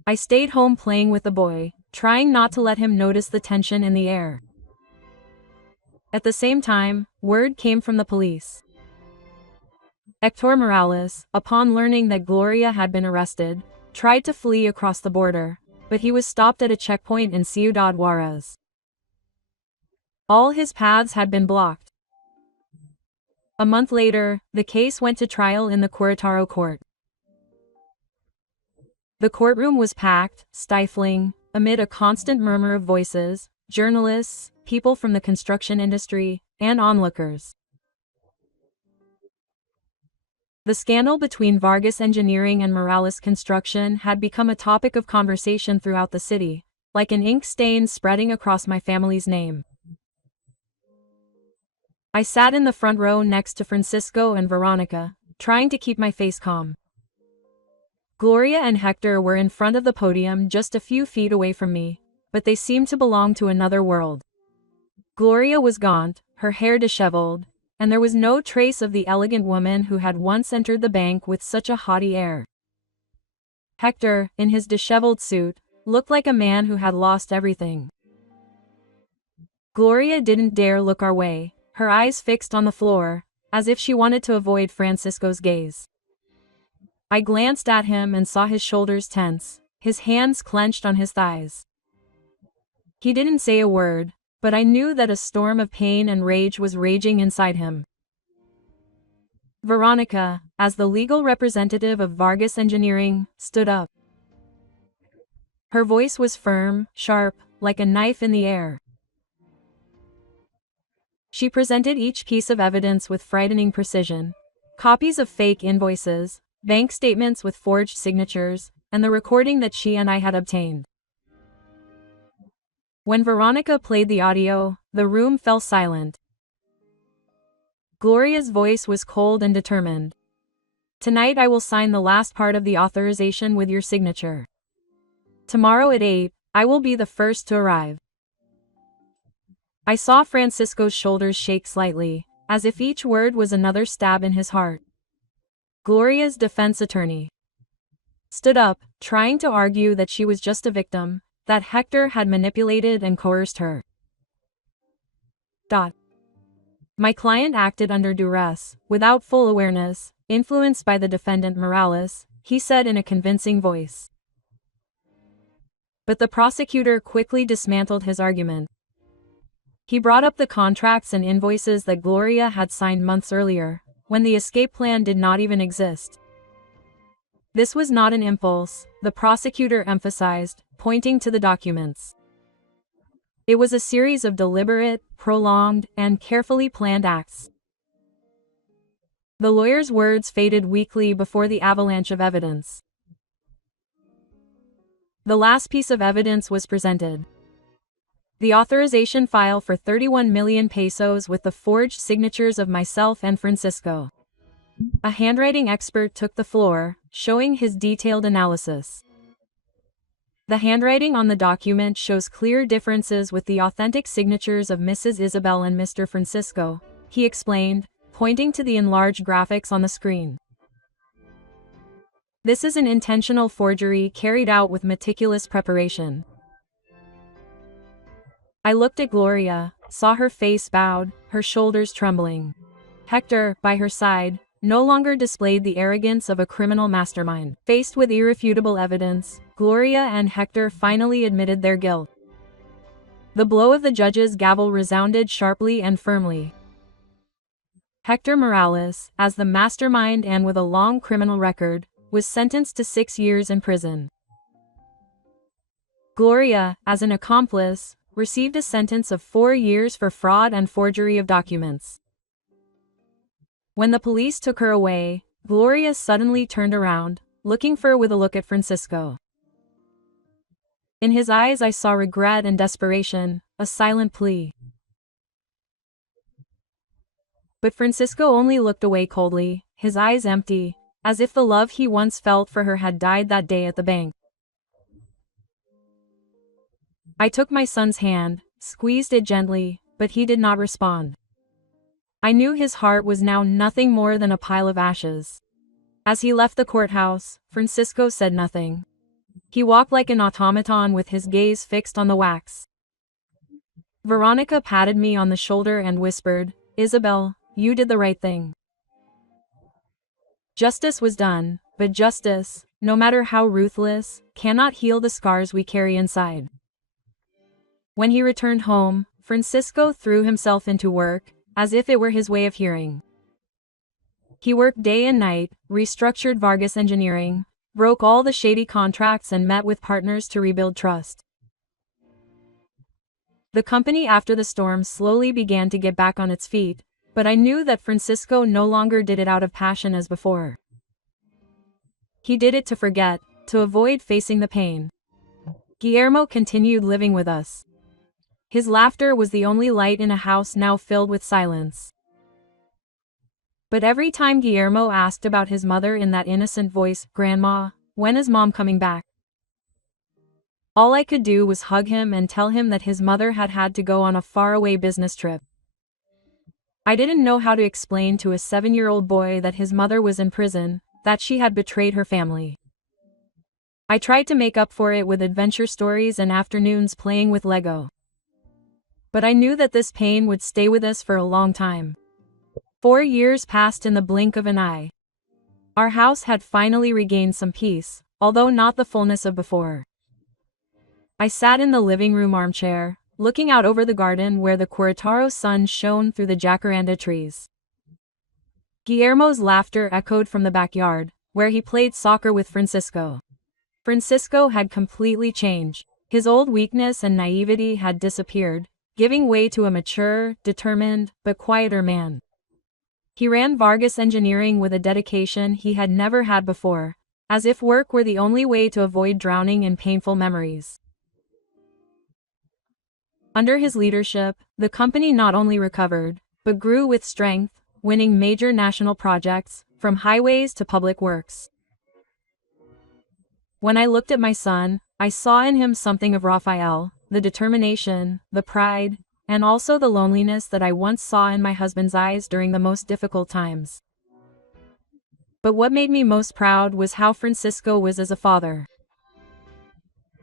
I stayed home playing with the boy, trying not to let him notice the tension in the air. At the same time, word came from the police. Héctor Morales, upon learning that Gloria had been arrested, tried to flee across the border, but he was stopped at a checkpoint in Ciudad Juárez. All his paths had been blocked. A month later, the case went to trial in the Querétaro court. The courtroom was packed, stifling, amid a constant murmur of voices, journalists, people from the construction industry, and onlookers. The scandal between Vargas Engineering and Morales Construction had become a topic of conversation throughout the city, like an ink stain spreading across my family's name. I sat in the front row next to Francisco and Veronica, trying to keep my face calm. Gloria and Hector were in front of the podium just a few feet away from me, but they seemed to belong to another world. Gloria was gaunt, her hair disheveled, and there was no trace of the elegant woman who had once entered the bank with such a haughty air. Hector, in his disheveled suit, looked like a man who had lost everything. Gloria didn't dare look our way, her eyes fixed on the floor, as if she wanted to avoid Francisco's gaze. I glanced at him and saw his shoulders tense, his hands clenched on his thighs. He didn't say a word, but I knew that a storm of pain and rage was raging inside him. Veronica, as the legal representative of Vargas Engineering, stood up. Her voice was firm, sharp, like a knife in the air. She presented each piece of evidence with frightening precision: copies of fake invoices, bank statements with forged signatures, and the recording that she and I had obtained. When Veronica played the audio, the room fell silent. Gloria's voice was cold and determined. "Tonight I will sign the last part of the authorization with your signature. Tomorrow at 8, I will be the first to arrive." I saw Francisco's shoulders shake slightly, as if each word was another stab in his heart. Gloria's defense attorney stood up, trying to argue that she was just a victim, that Hector had manipulated and coerced her. My client acted under duress, without full awareness, influenced by the defendant Morales, he said in a convincing voice. But the prosecutor quickly dismantled his argument. He brought up the contracts and invoices that Gloria had signed months earlier, when the escape plan did not even exist. This was not an impulse, the prosecutor emphasized, pointing to the documents. It was a series of deliberate, prolonged, and carefully planned acts. The lawyer's words faded weakly before the avalanche of evidence. The last piece of evidence was presented. The authorization file for 31 million pesos with the forged signatures of myself and Francisco. A handwriting expert took the floor, showing his detailed analysis. The handwriting on the document shows clear differences with the authentic signatures of Mrs. Isabel and Mr. Francisco, he explained, pointing to the enlarged graphics on the screen. This is an intentional forgery carried out with meticulous preparation. I looked at Gloria, saw her face bowed, her shoulders trembling. Hector, by her side, no longer displayed the arrogance of a criminal mastermind. Faced with irrefutable evidence, Gloria and Hector finally admitted their guilt. The blow of the judge's gavel resounded sharply and firmly. Hector Morales, as the mastermind and with a long criminal record, was sentenced to 6 years in prison. Gloria, as an accomplice, received a sentence of 4 years for fraud and forgery of documents. When the police took her away, Gloria suddenly turned around, looking with a look at Francisco. In his eyes I saw regret and desperation, a silent plea. But Francisco only looked away coldly, his eyes empty, as if the love he once felt for her had died that day at the bank. I took my son's hand, squeezed it gently, but he did not respond. I knew his heart was now nothing more than a pile of ashes. As he left the courthouse, Francisco said nothing. He walked like an automaton with his gaze fixed on the wax. Veronica patted me on the shoulder and whispered, "Isabel, you did the right thing." Justice was done, but justice, no matter how ruthless, cannot heal the scars we carry inside. When he returned home, Francisco threw himself into work, as if it were his way of healing. He worked day and night, restructured Vargas Engineering, broke all the shady contracts and met with partners to rebuild trust. The company after the storm slowly began to get back on its feet, but I knew that Francisco no longer did it out of passion as before. He did it to forget, to avoid facing the pain. Guillermo continued living with us. His laughter was the only light in a house now filled with silence. But every time Guillermo asked about his mother in that innocent voice, "Grandma, when is Mom coming back?" all I could do was hug him and tell him that his mother had had to go on a faraway business trip. I didn't know how to explain to a 7-year-old boy that his mother was in prison, that she had betrayed her family. I tried to make up for it with adventure stories and afternoons playing with Lego. But I knew that this pain would stay with us for a long time. 4 years passed in the blink of an eye. Our house had finally regained some peace, although not the fullness of before. I sat in the living room armchair, looking out over the garden where the Querétaro sun shone through the jacaranda trees. Guillermo's laughter echoed from the backyard, where he played soccer with Francisco. Francisco had completely changed. His old weakness and naivety had disappeared, giving way to a mature, determined, but quieter man. He ran Vargas Engineering with a dedication he had never had before, as if work were the only way to avoid drowning in painful memories. Under his leadership, the company not only recovered, but grew with strength, winning major national projects, from highways to public works. When I looked at my son, I saw in him something of Raphael, the determination, the pride, and also the loneliness that I once saw in my husband's eyes during the most difficult times. But what made me most proud was how Francisco was as a father.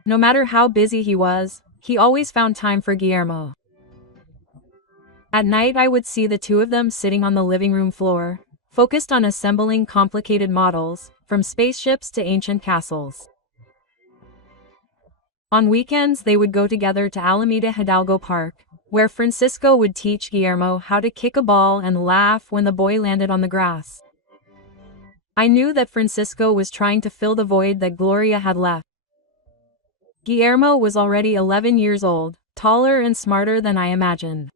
No matter how busy he was, he always found time for Guillermo. At night I would see the two of them sitting on the living room floor, focused on assembling complicated models, from spaceships to ancient castles. On weekends they would go together to Alameda Hidalgo Park, where Francisco would teach Guillermo how to kick a ball and laugh when the boy landed on the grass. I knew that Francisco was trying to fill the void that Gloria had left. Guillermo was already 11 years old, taller and smarter than I imagined.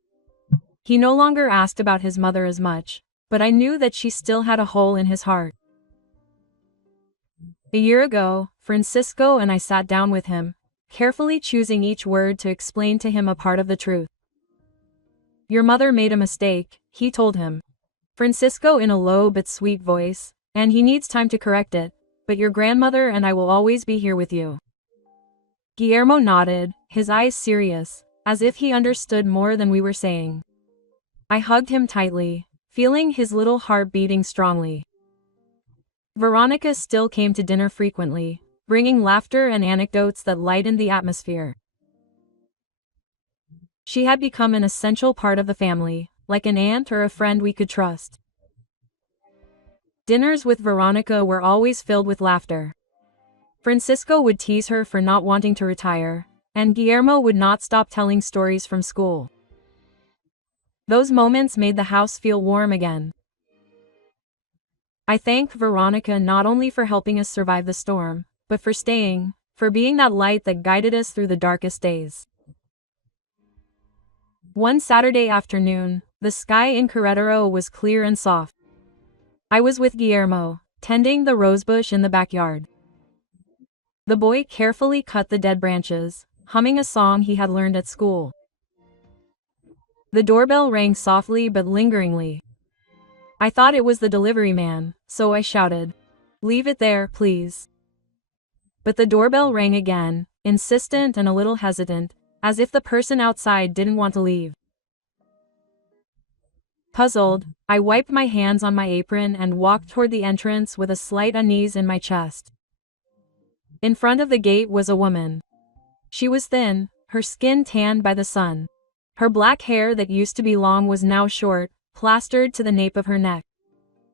He no longer asked about his mother as much, but I knew that she still had a hole in his heart. A year ago, Francisco and I sat down with him, carefully choosing each word to explain to him a part of the truth. "Your mother made a mistake," he told him. Francisco in a low but sweet voice, "and he needs time to correct it, but your grandmother and I will always be here with you." Guillermo nodded, his eyes serious, as if he understood more than we were saying. I hugged him tightly, feeling his little heart beating strongly. Veronica still came to dinner frequently, bringing laughter and anecdotes that lightened the atmosphere. She had become an essential part of the family, like an aunt or a friend we could trust. Dinners with Veronica were always filled with laughter. Francisco would tease her for not wanting to retire, and Guillermo would not stop telling stories from school. Those moments made the house feel warm again. I thanked Veronica not only for helping us survive the storm, but for staying, for being that light that guided us through the darkest days. One Saturday afternoon, the sky in Querétaro was clear and soft. I was with Guillermo, tending the rosebush in the backyard. The boy carefully cut the dead branches, humming a song he had learned at school. The doorbell rang softly but lingeringly. I thought it was the delivery man, so I shouted, "Leave it there, please." But the doorbell rang again, insistent and a little hesitant, as if the person outside didn't want to leave. Puzzled, I wiped my hands on my apron and walked toward the entrance with a slight unease in my chest. In front of the gate was a woman. She was thin, her skin tanned by the sun. Her black hair that used to be long was now short, plastered to the nape of her neck.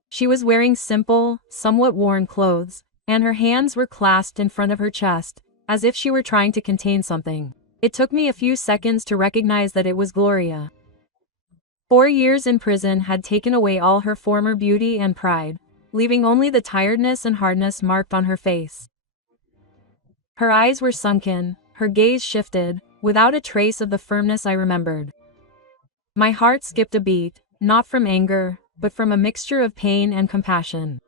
She was wearing simple, somewhat worn clothes, and her hands were clasped in front of her chest, as if she were trying to contain something. It took me a few seconds to recognize that it was Gloria. 4 years in prison had taken away all her former beauty and pride, leaving only the tiredness and hardness marked on her face. Her eyes were sunken, her gaze shifted, without a trace of the firmness I remembered. My heart skipped a beat, not from anger, but from a mixture of pain and compassion.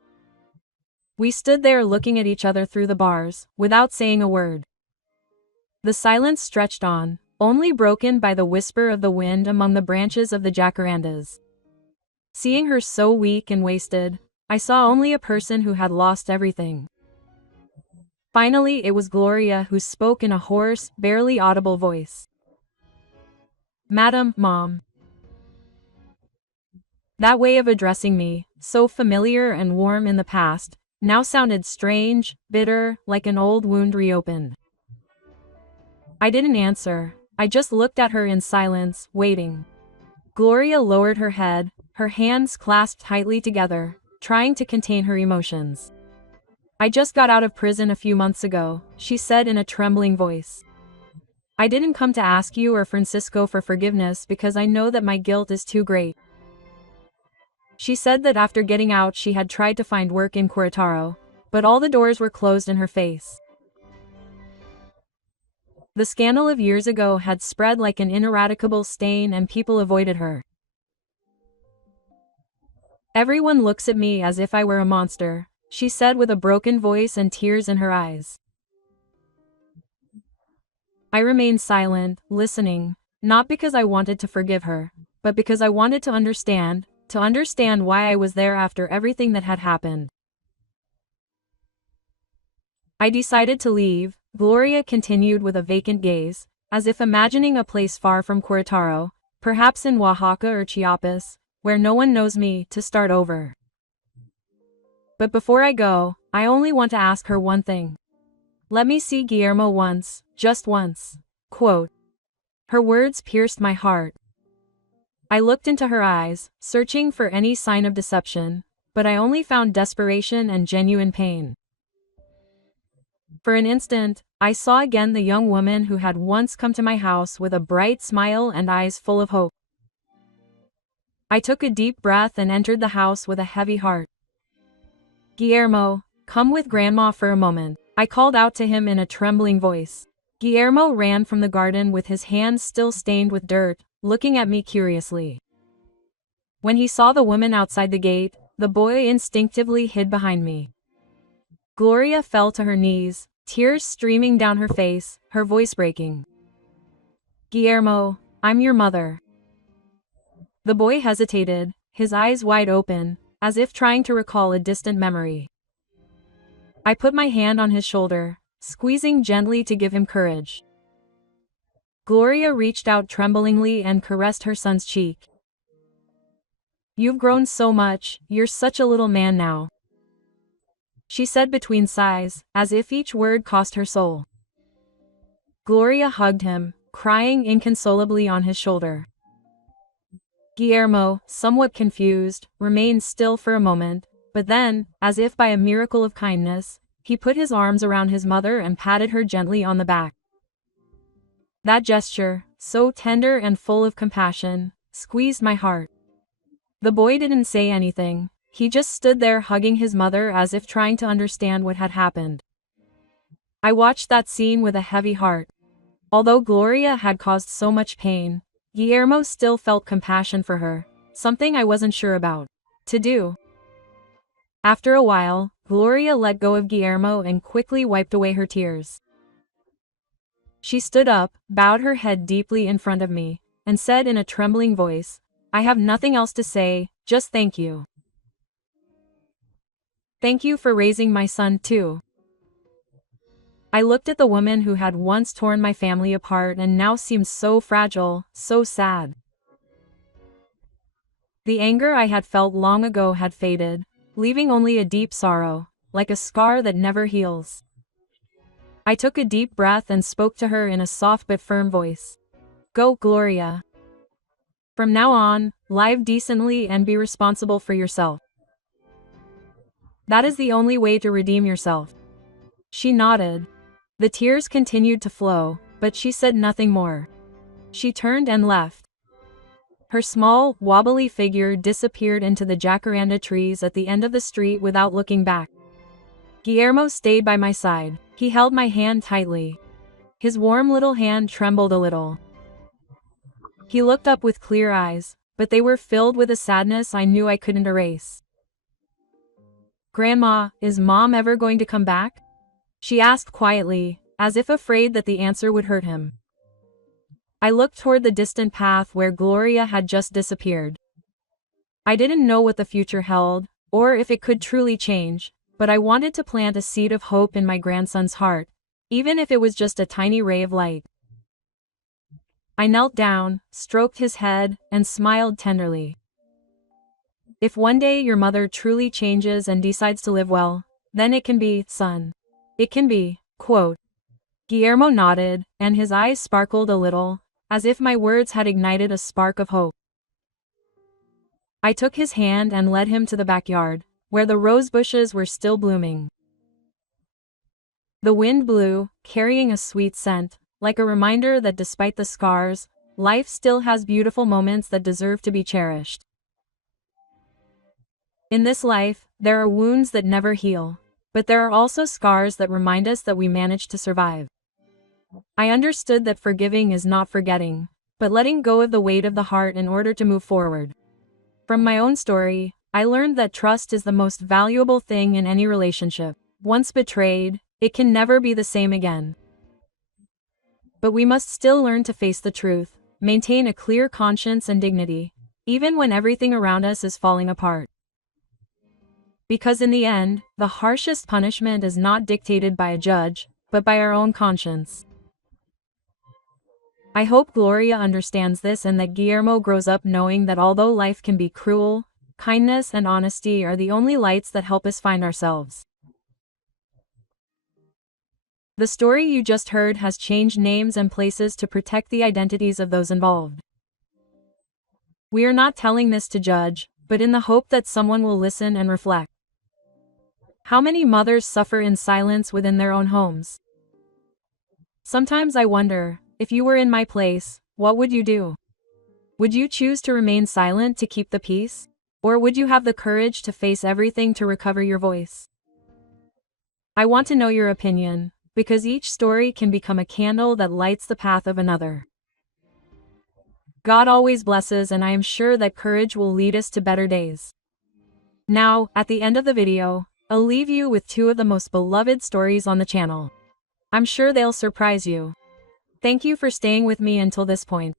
We stood there looking at each other through the bars, without saying a word. The silence stretched on, only broken by the whisper of the wind among the branches of the jacarandas. Seeing her so weak and wasted, I saw only a person who had lost everything. Finally, it was Gloria who spoke in a hoarse, barely audible voice. "Madam, Mom." That way of addressing me, so familiar and warm in the past, now sounded strange, bitter, like an old wound reopened. I didn't answer, I just looked at her in silence, waiting. Gloria lowered her head, her hands clasped tightly together, trying to contain her emotions. "I just got out of prison a few months ago," she said in a trembling voice. "I didn't come to ask you or Francisco for forgiveness because I know that my guilt is too great." She said that after getting out she had tried to find work in Querétaro, but all the doors were closed in her face. The scandal of years ago had spread like an ineradicable stain and people avoided her. "Everyone looks at me as if I were a monster," she said with a broken voice and tears in her eyes. I remained silent, listening, not because I wanted to forgive her, but because I wanted to understand why I was there after everything that had happened. I decided to leave, Gloria continued with a vacant gaze, as if imagining a place far from Querétaro, perhaps in Oaxaca or Chiapas, where no one knows me, to start over. But before I go, I only want to ask her one thing. "Let me see Guillermo once, just once." Quote. Her words pierced my heart. I looked into her eyes, searching for any sign of deception, but I only found desperation and genuine pain. For an instant, I saw again the young woman who had once come to my house with a bright smile and eyes full of hope. I took a deep breath and entered the house with a heavy heart. "Guillermo, come with Grandma for a moment," I called out to him in a trembling voice. Guillermo ran from the garden with his hands still stained with dirt, looking at me curiously. When he saw the woman outside the gate, the boy instinctively hid behind me. Gloria fell to her knees, tears streaming down her face, her voice breaking. "Guillermo, I'm your mother." The boy hesitated, his eyes wide open, as if trying to recall a distant memory. I put my hand on his shoulder, squeezing gently to give him courage. Gloria reached out tremblingly and caressed her son's cheek. You've grown so much, you're such a little man now," she said between sighs, as if each word cost her soul. Gloria hugged him, crying inconsolably on his shoulder. Guillermo, somewhat confused, remained still for a moment, but then, as if by a miracle of kindness, he put his arms around his mother and patted her gently on the back. That gesture, so tender and full of compassion, squeezed my heart. The boy didn't say anything, he just stood there hugging his mother as if trying to understand what had happened. I watched that scene with a heavy heart. Although Gloria had caused so much pain, Guillermo still felt compassion for her, something I wasn't sure about to do. After a while, Gloria let go of Guillermo and quickly wiped away her tears. She stood up, bowed her head deeply in front of me, and said in a trembling voice, "I have nothing else to say, just thank you. Thank you for raising my son too." I looked at the woman who had once torn my family apart and now seemed so fragile, so sad. The anger I had felt long ago had faded, leaving only a deep sorrow, like a scar that never heals. I took a deep breath and spoke to her in a soft but firm voice. "Go, Gloria. From now on, live decently and be responsible for yourself. That is the only way to redeem yourself." She nodded. The tears continued to flow, but she said nothing more. She turned and left. Her small, wobbly figure disappeared into the jacaranda trees at the end of the street without looking back. Guillermo stayed by my side. He held my hand tightly. His warm little hand trembled a little. He looked up with clear eyes, but they were filled with a sadness I knew I couldn't erase. "Grandma, is Mom ever going to come back?" she asked quietly, as if afraid that the answer would hurt him. I looked toward the distant path where Gloria had just disappeared. I didn't know what the future held, or if it could truly change, but I wanted to plant a seed of hope in my grandson's heart, even if it was just a tiny ray of light. I knelt down, stroked his head, and smiled tenderly. "If one day your mother truly changes and decides to live well, then it can be, son. It can be, quote." Guillermo nodded, and his eyes sparkled a little, as if my words had ignited a spark of hope. I took his hand and led him to the backyard, where the rose bushes were still blooming. The wind blew, carrying a sweet scent, like a reminder that despite the scars, life still has beautiful moments that deserve to be cherished. In this life, there are wounds that never heal, but there are also scars that remind us that we managed to survive. I understood that forgiving is not forgetting, but letting go of the weight of the heart in order to move forward. From my own story, I learned that trust is the most valuable thing in any relationship. Once betrayed, it can never be the same again. But we must still learn to face the truth, maintain a clear conscience and dignity, even when everything around us is falling apart. Because in the end, the harshest punishment is not dictated by a judge, but by our own conscience. I hope Gloria understands this and that Guillermo grows up knowing that although life can be cruel, kindness and honesty are the only lights that help us find ourselves. The story you just heard has changed names and places to protect the identities of those involved. We are not telling this to judge, but in the hope that someone will listen and reflect. How many mothers suffer in silence within their own homes? Sometimes I wonder, if you were in my place, what would you do? Would you choose to remain silent to keep the peace? Or would you have the courage to face everything to recover your voice? I want to know your opinion, because each story can become a candle that lights the path of another. God always blesses, and I am sure that courage will lead us to better days. Now, at the end of the video, I'll leave you with two of the most beloved stories on the channel. I'm sure they'll surprise you. Thank you for staying with me until this point.